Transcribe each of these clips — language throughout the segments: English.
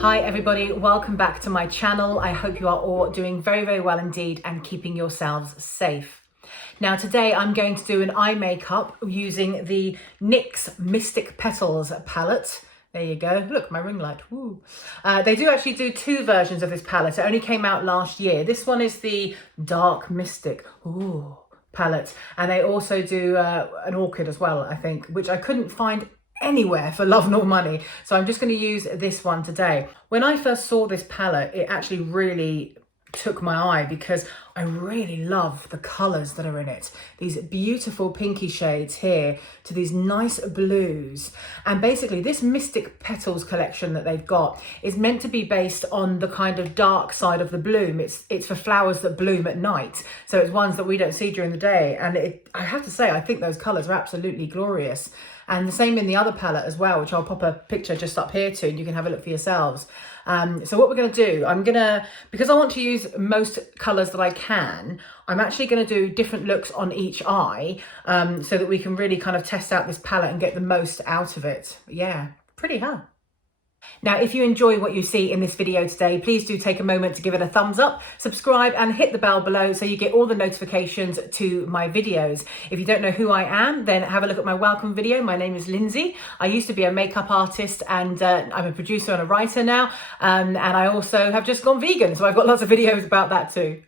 Hi everybody, welcome back to my channel. I hope you are all doing very, very well indeed and keeping yourselves safe. Now today I'm going to do an eye makeup using the NYX Mystic Petals palette. There you go. Look, my ring light. Woo. They do actually do two versions of this palette. It only came out last year. This one is the Dark Mystic palette. And they also do an orchid as well, I think, which I couldn't find anywhere for love nor money. So I'm just going to use this one today. When I first saw this palette, it actually really took my eye because I really love the colours that are in it. These beautiful pinky shades here to these nice blues. And basically this Mystic Petals collection that they've got is meant to be based on the kind of dark side of the bloom. It's for flowers that bloom at night. So it's ones that we don't see during the day. And I have to say, I think those colours are absolutely glorious. And the same in the other palette as well, which I'll pop a picture just up here too, and you can have a look for yourselves. So what we're going to do, because I want to use most colours that I can, I'm actually going to do different looks on each eye so that we can really kind of test out this palette and get the most out of it. Yeah, pretty, huh? Now, if you enjoy what you see in this video today, please do take a moment to give it a thumbs up, subscribe and hit the bell below so you get all the notifications to my videos. If you don't know who I am, then have a look at my welcome video. My name is Lindsay. I used to be a makeup artist and I'm a producer and a writer now. And I also have just gone vegan, so I've got lots of videos about that too.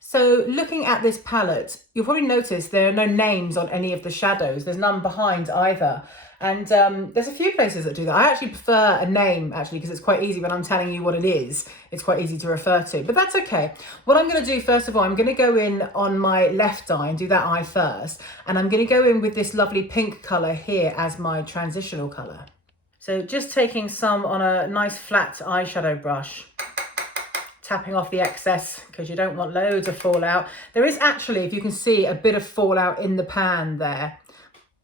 So looking at this palette, you'll probably notice there are no names on any of the shadows. There's none behind either. And there's a few places that do that. I actually prefer a name, actually, because it's quite easy when I'm telling you what it is. It's quite easy to refer to, but that's okay. What I'm going to do, first of all, I'm going to go in on my left eye and do that eye first. And I'm going to go in with this lovely pink colour here as my transitional colour. So just taking some on a nice flat eyeshadow brush, tapping off the excess because you don't want loads of fallout. There is actually, if you can see, a bit of fallout in the pan there.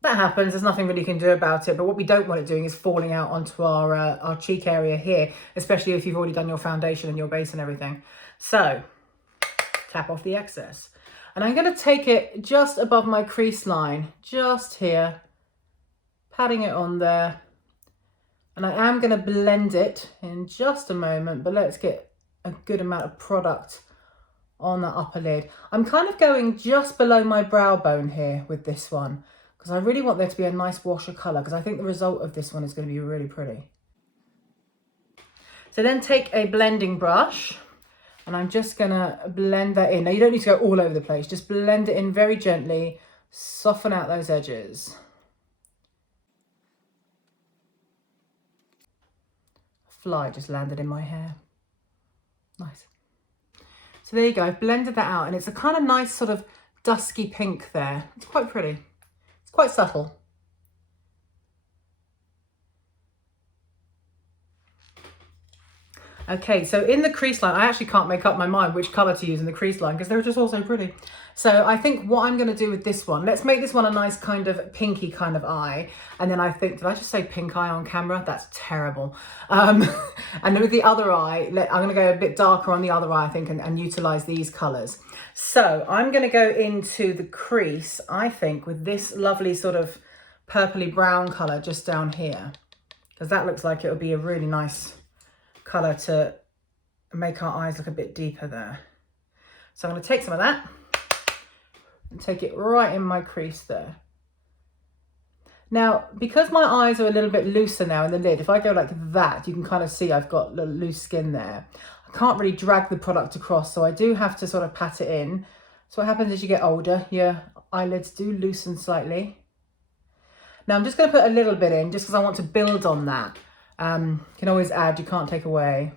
That happens, there's nothing really you can do about it, but what we don't want it doing is falling out onto our cheek area here, especially if you've already done your foundation and your base and everything. So, tap off the excess. And I'm going to take it just above my crease line, just here, patting it on there. And I am going to blend it in just a moment, but let's get a good amount of product on that upper lid. I'm kind of going just below my brow bone here with this one, because I really want there to be a nice wash of colour, because I think the result of this one is going to be really pretty. So then take a blending brush, and I'm just going to blend that in. Now you don't need to go all over the place, just blend it in very gently, soften out those edges. A fly just landed in my hair. Nice. So there you go, I've blended that out, and it's a kind of nice sort of dusky pink there. It's quite pretty. Quite subtle. Okay, so in the crease line, I actually can't make up my mind which colour to use in the crease line because they're just all so pretty. So I think what I'm going to do with this one, let's make this one a nice kind of pinky kind of eye. And then I think, did I just say pink eye on camera? That's terrible. And with the other eye, I'm going to go a bit darker on the other eye, I think, and utilise these colours. So I'm going to go into the crease, I think, with this lovely sort of purpley brown colour just down here, because that looks like it'll be a really nice colour to make our eyes look a bit deeper there. So I'm going to take some of that and take it right in my crease there. Now, because my eyes are a little bit looser now in the lid, if I go like that, you can kind of see I've got the loose skin there. I can't really drag the product across, so I do have to sort of pat it in. So what happens as you get older, your eyelids do loosen slightly. Now I'm just going to put a little bit in just because I want to build on that. You can always add, you can't take away.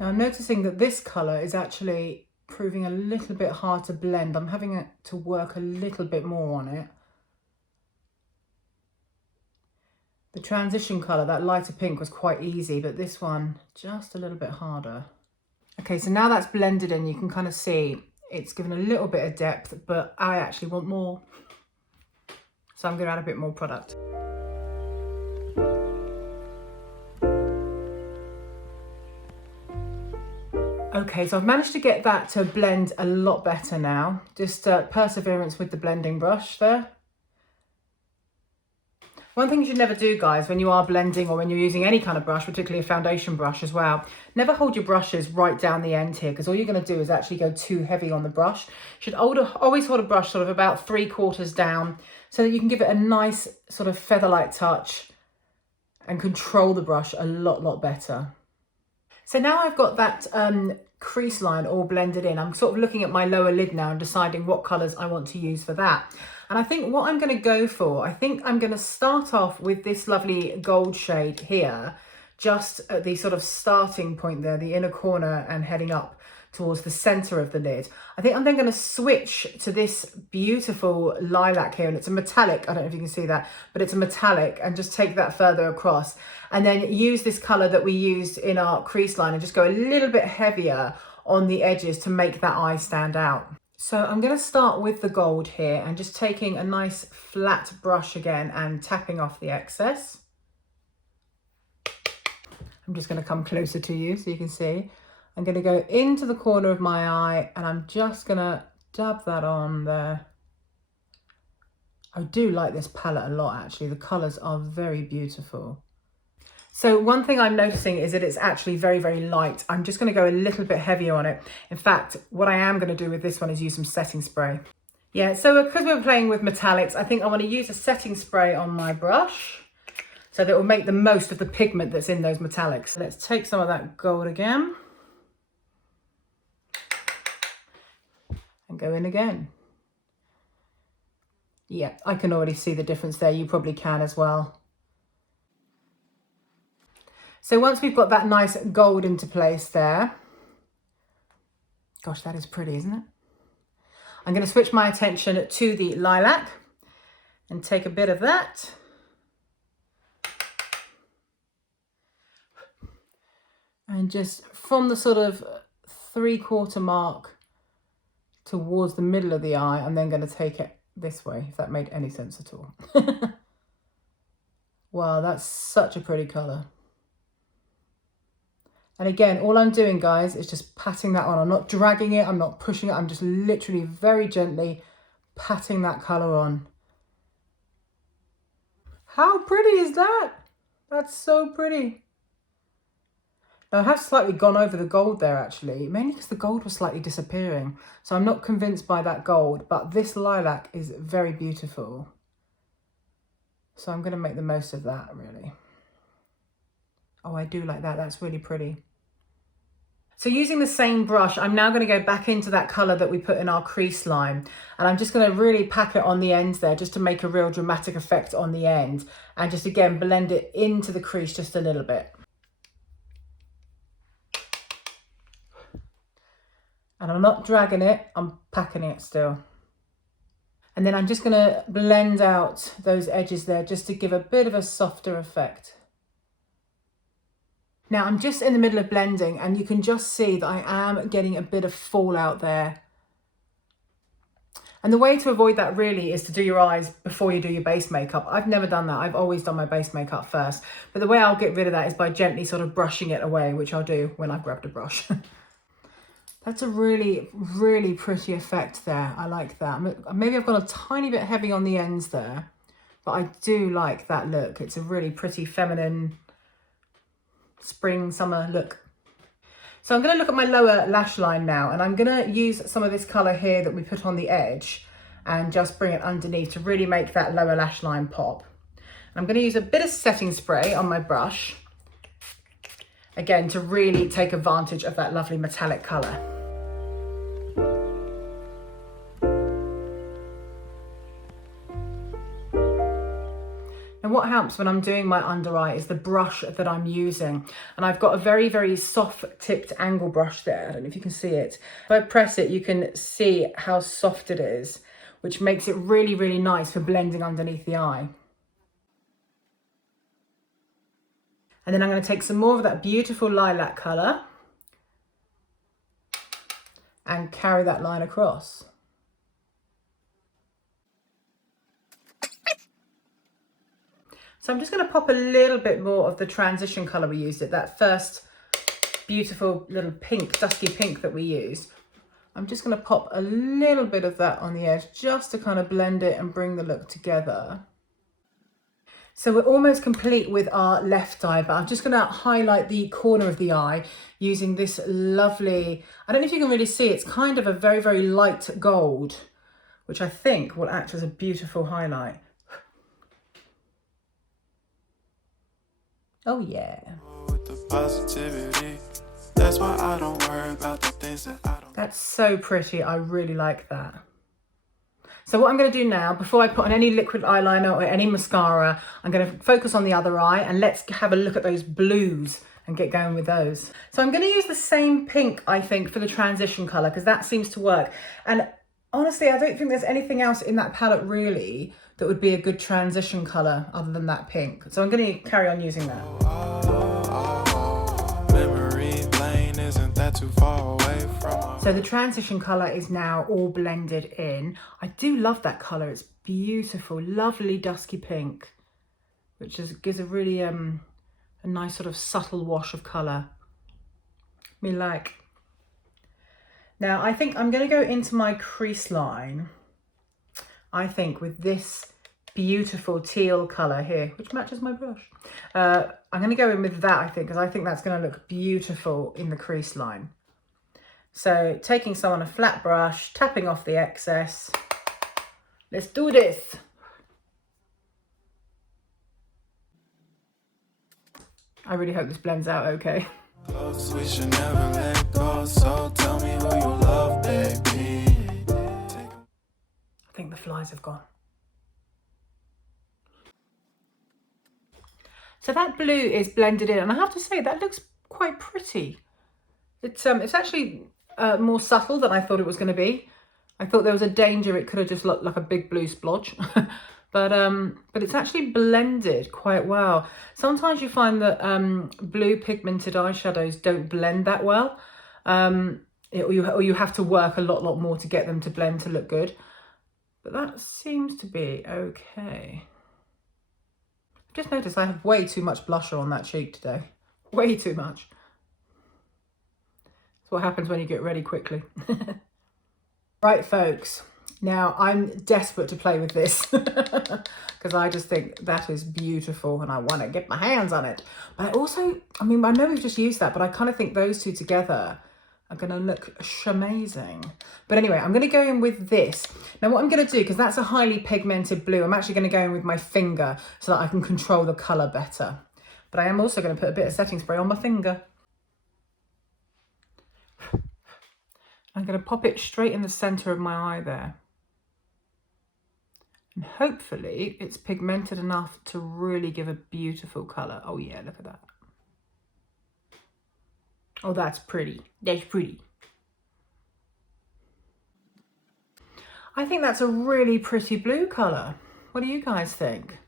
Now I'm noticing that this colour is actually proving a little bit hard to blend. I'm having to work a little bit more on it. The transition colour, that lighter pink, was quite easy, but this one, just a little bit harder. Okay, so now that's blended in, you can kind of see it's given a little bit of depth, but I actually want more. So I'm going to add a bit more product. Okay, so I've managed to get that to blend a lot better now. Just perseverance with the blending brush there. One thing you should never do, guys, when you are blending or when you're using any kind of brush, particularly a foundation brush as well, never hold your brushes right down the end here, because all you're going to do is actually go too heavy on the brush. You should always hold a brush sort of about 3/4 down so that you can give it a nice sort of feather-like touch and control the brush a lot better. So now I've got that crease line all blended in. I'm sort of looking at my lower lid now and deciding what colours I want to use for that. And I think what I'm going to go for, I think I'm going to start off with this lovely gold shade here, just at the sort of starting point there, the inner corner, and heading up towards the centre of the lid. I think I'm then going to switch to this beautiful lilac here, and it's a metallic. I don't know if you can see that, but it's a metallic, and just take that further across, and then use this colour that we used in our crease line and just go a little bit heavier on the edges to make that eye stand out. So I'm going to start with the gold here and just taking a nice flat brush again and tapping off the excess. I'm just going to come closer to you so you can see. I'm going to go into the corner of my eye and I'm just going to dab that on there. I do like this palette a lot, actually. The colours are very beautiful. So one thing I'm noticing is that it's actually very light. I'm just going to go a little bit heavier on it. In fact, what I am going to do with this one is use some setting spray. Yeah, so because we're playing with metallics, I think I want to use a setting spray on my brush so that it will make the most of the pigment that's in those metallics. Let's take some of that gold again and go in again. Yeah, I can already see the difference there. You probably can as well. So once we've got that nice gold into place there, gosh, that is pretty, isn't it? I'm going to switch my attention to the lilac and take a bit of that. And just from the sort of 3/4 mark towards the middle of the eye, I'm then going to take it this way, if that made any sense at all. Wow, that's such a pretty colour. And again, all I'm doing, guys, is just patting that on. I'm not dragging it, I'm not pushing it, I'm just literally very gently patting that colour on. How pretty is that? That's so pretty. Now, I have slightly gone over the gold there, actually, mainly because the gold was slightly disappearing. So I'm not convinced by that gold, but this lilac is very beautiful. So I'm going to make the most of that, really. Oh, I do like that. That's really pretty. So using the same brush, I'm now going to go back into that colour that we put in our crease line. And I'm just going to really pack it on the ends there, just to make a real dramatic effect on the end. And just, again, blend it into the crease just a little bit. And I'm not dragging it, I'm packing it still. And then I'm just going to blend out those edges there just to give a bit of a softer effect. Now I'm just in the middle of blending and you can just see that I am getting a bit of fallout there. And the way to avoid that really is to do your eyes before you do your base makeup. I've never done that. I've always done my base makeup first. But the way I'll get rid of that is by gently sort of brushing it away, which I'll do when I've grabbed a brush. That's a really pretty effect there. I like that. Maybe I've got a tiny bit heavy on the ends there, but I do like that look. It's a really pretty feminine spring summer look. So I'm going to look at my lower lash line now, and I'm going to use some of this colour here that we put on the edge and just bring it underneath to really make that lower lash line pop. And I'm going to use a bit of setting spray on my brush, again, to really take advantage of that lovely metallic colour. And what helps when I'm doing my under eye is the brush that I'm using. And I've got a very soft tipped angle brush there. I don't know if you can see it. If I press it, you can see how soft it is, which makes it really nice for blending underneath the eye. And then I'm going to take some more of that beautiful lilac colour and carry that line across. So I'm just going to pop a little bit more of the transition colour we used, that first beautiful little pink, dusky pink that we used. I'm just going to pop a little bit of that on the edge just to kind of blend it and bring the look together. So we're almost complete with our left eye, but I'm just going to highlight the corner of the eye using this lovely, I don't know if you can really see, it's kind of a very, very light gold, which I think will act as a beautiful highlight. Oh yeah. With the positivity, that's why I don't worry about the things that I don't. That's so pretty. I really like that. So what I'm going to do now, before I put on any liquid eyeliner or any mascara, I'm going to focus on the other eye and let's have a look at those blues and get going with those. So I'm going to use the same pink, I think, for the transition colour because that seems to work. And honestly, I don't think there's anything else in that palette really that would be a good transition colour other than that pink. So I'm going to carry on using that. Too far away from. So the transition colour is now all blended in. I do love that colour. It's beautiful, lovely dusky pink, which gives a really a nice sort of subtle wash of colour. Me like. Now I think I'm going to go into my crease line. I think with this beautiful teal colour here, which matches my brush. I'm going to go in with that, I think, because I think that's going to look beautiful in the crease line. So taking some on a flat brush, tapping off the excess. Let's do this. I really hope this blends out okay. We should never let go, so tell me who you love, baby. I think the flies have gone. So that blue is blended in, and I have to say that looks quite pretty. It's actually more subtle than I thought it was going to be. I thought there was a danger it could have just looked like a big blue splodge, but it's actually blended quite well. Sometimes you find that blue pigmented eyeshadows don't blend that well, or you have to work a lot more to get them to blend to look good. But that seems to be okay. Just noticed I have way too much blusher on that cheek today. Way too much. That's what happens when you get ready quickly. Right, folks. Now, I'm desperate to play with this because I just think that is beautiful and I want to get my hands on it. But I also, I mean, I know we've just used that, but I kind of think those two together are going to look amazing. But anyway, I'm going to go in with this. Now what I'm going to do, because that's a highly pigmented blue, I'm actually going to go in with my finger so that I can control the colour better. But I am also going to put a bit of setting spray on my finger. I'm going to pop it straight in the centre of my eye there. And hopefully it's pigmented enough to really give a beautiful colour. Oh yeah, look at that. Oh, that's pretty. That's pretty. I think that's a really pretty blue colour. What do you guys think?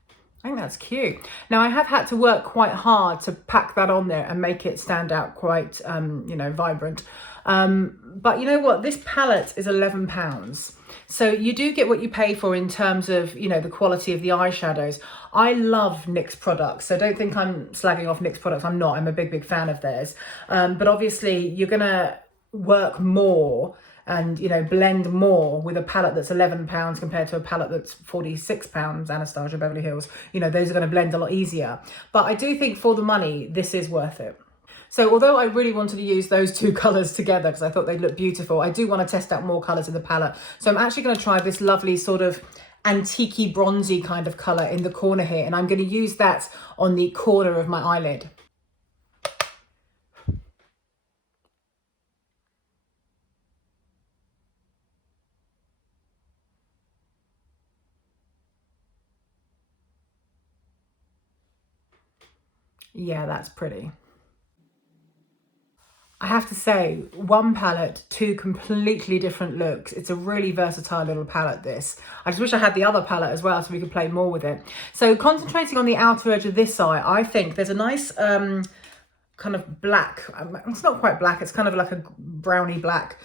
I think that's cute. Now I have had to work quite hard to pack that on there and make it stand out quite, you know, vibrant. But you know what? This palette is £11. So you do get what you pay for in terms of, you know, the quality of the eyeshadows. I love NYX products, so don't think I'm slagging off NYX products. I'm not. I'm a big fan of theirs. But obviously you're going to work more and, you know, blend more with a palette that's £11 compared to a palette that's £46, Anastasia Beverly Hills. You know, those are going to blend a lot easier. But I do think for the money, this is worth it. So although I really wanted to use those two colours together because I thought they'd look beautiful, I do want to test out more colours in the palette. So I'm actually going to try this lovely sort of antique-y bronzy kind of colour in the corner here. And I'm going to use that on the corner of my eyelid. Yeah, that's pretty. I have to say, one palette, two completely different looks. It's a really versatile little palette, this. I just wish I had the other palette as well so we could play more with it. So concentrating on the outer edge of this eye, I think there's a nice kind of black. It's not quite black. It's kind of like a browny black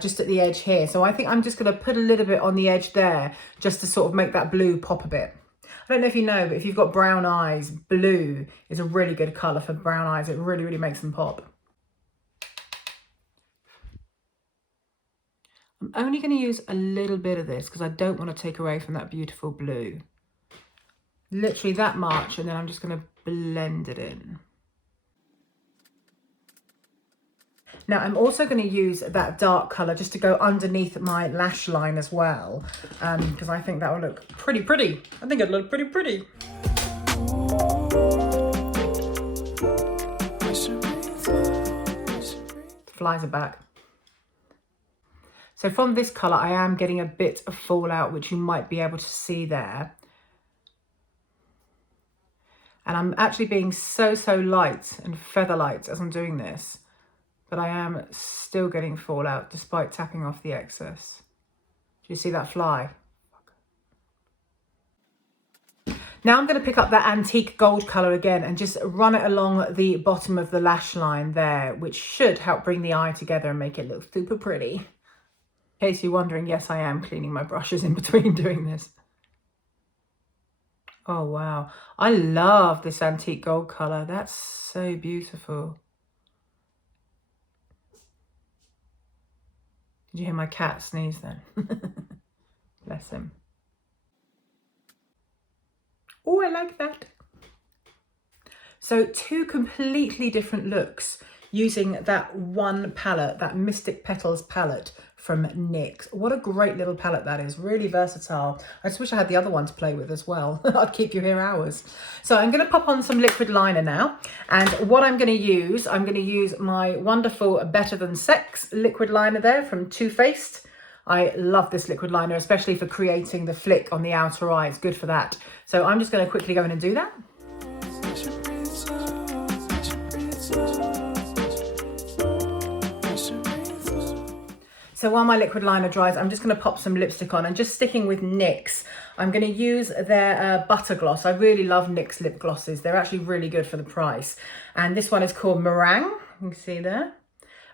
just at the edge here. So I think I'm just going to put a little bit on the edge there just to sort of make that blue pop a bit. I don't know if you know, but if you've got brown eyes, blue is a really good colour for brown eyes. It really makes them pop. I'm only going to use a little bit of this because I don't want to take away from that beautiful blue. Literally that much, and then I'm just going to blend it in. Now I'm also going to use that dark colour just to go underneath my lash line as well, because I think that will look pretty pretty. I think it'll look pretty pretty. Flies are back. So from this colour I am getting a bit of fallout, which you might be able to see there. And I'm actually being so light and feather light as I'm doing this, but I am still getting fallout despite tapping off the excess. Do you see that fly? Now I'm going to pick up that antique gold colour again and just run it along the bottom of the lash line there, which should help bring the eye together and make it look super pretty. In case you're wondering, yes, I am cleaning my brushes in between doing this. Oh, wow. I love this antique gold colour. That's so beautiful. Did you hear my cat sneeze then? Bless him. Oh, I like that. So 2 completely different looks using that one palette, that Mystic Petals palette from NYX. What a great little palette that is, really versatile. I just wish I had the other one to play with as well. I'd keep you here hours. So I'm going to pop on some liquid liner now, and what I'm going to use my wonderful Better Than Sex liquid liner there from Too Faced. I love this liquid liner, especially for creating the flick on the outer eye. It's good for that. So I'm just going to quickly go in and do that. So while my liquid liner dries, I'm just going to pop some lipstick on, and just sticking with NYX, I'm going to use their Butter Gloss. I really love NYX lip glosses. They're actually really good for the price. And this one is called Meringue. You can see there.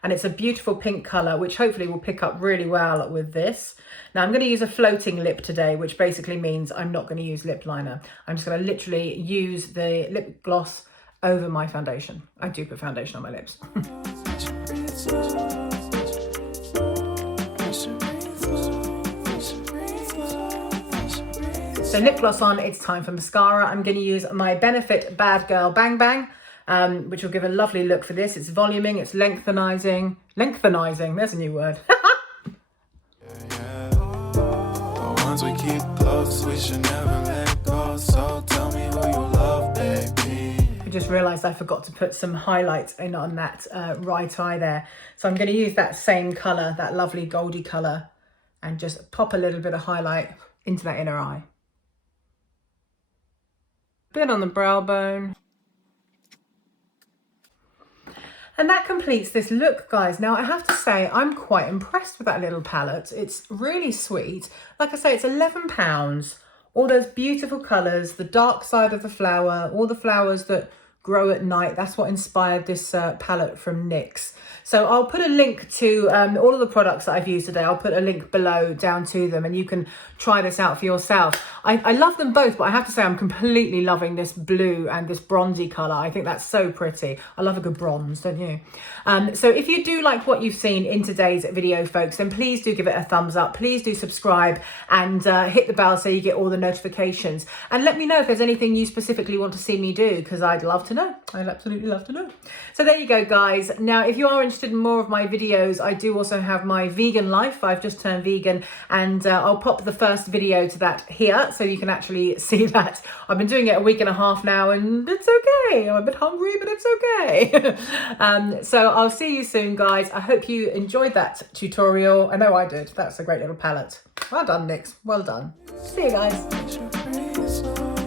And it's a beautiful pink colour, which hopefully will pick up really well with this. Now I'm going to use a floating lip today, which basically means I'm not going to use lip liner. I'm just going to literally use the lip gloss over my foundation. I do put foundation on my lips. So lip gloss on, it's time for mascara. I'm going to use my Benefit Bad Girl Bang Bang, which will give a lovely look for this. It's voluming, it's lengthenizing. Lengthenizing, there's a new word. Once we keep close, we should never let go. So tell me who you love, baby. I just realized I forgot to put some highlights in on that right eye there. So I'm going to use that same color, that lovely goldy color, and just pop a little bit of highlight into that inner eye. Bit on the brow bone. And that completes this look, guys. Now I have to say, I'm quite impressed with that little palette. It's really sweet. Like I say, it's £11. All those beautiful colours, the dark side of the flower, all the flowers that grow at night. That's what inspired this palette from NYX. So I'll put a link to all of the products that I've used today. I'll put a link below down to them, and you can try this out for yourself. I love them both, but I have to say I'm completely loving this blue and this bronzy colour. I think that's so pretty. I love a good bronze, don't you? So if you do like what you've seen in today's video, folks, then please do give it a thumbs up. Please do subscribe and hit the bell so you get all the notifications. And let me know if there's anything you specifically want to see me do, because I'd love to know. I'd absolutely love to know. So there you go, guys. Now, if you are interested in more of my videos, I do also have my vegan life. I've just turned vegan, and I'll pop the first video to that here so you can actually see that. I've been doing it a week and a half now, and it's okay. I'm a bit hungry, but it's okay. So I'll see you soon, guys. I hope you enjoyed that tutorial. I know I did. That's a great little palette. Well done, NYX. Well done. See you guys.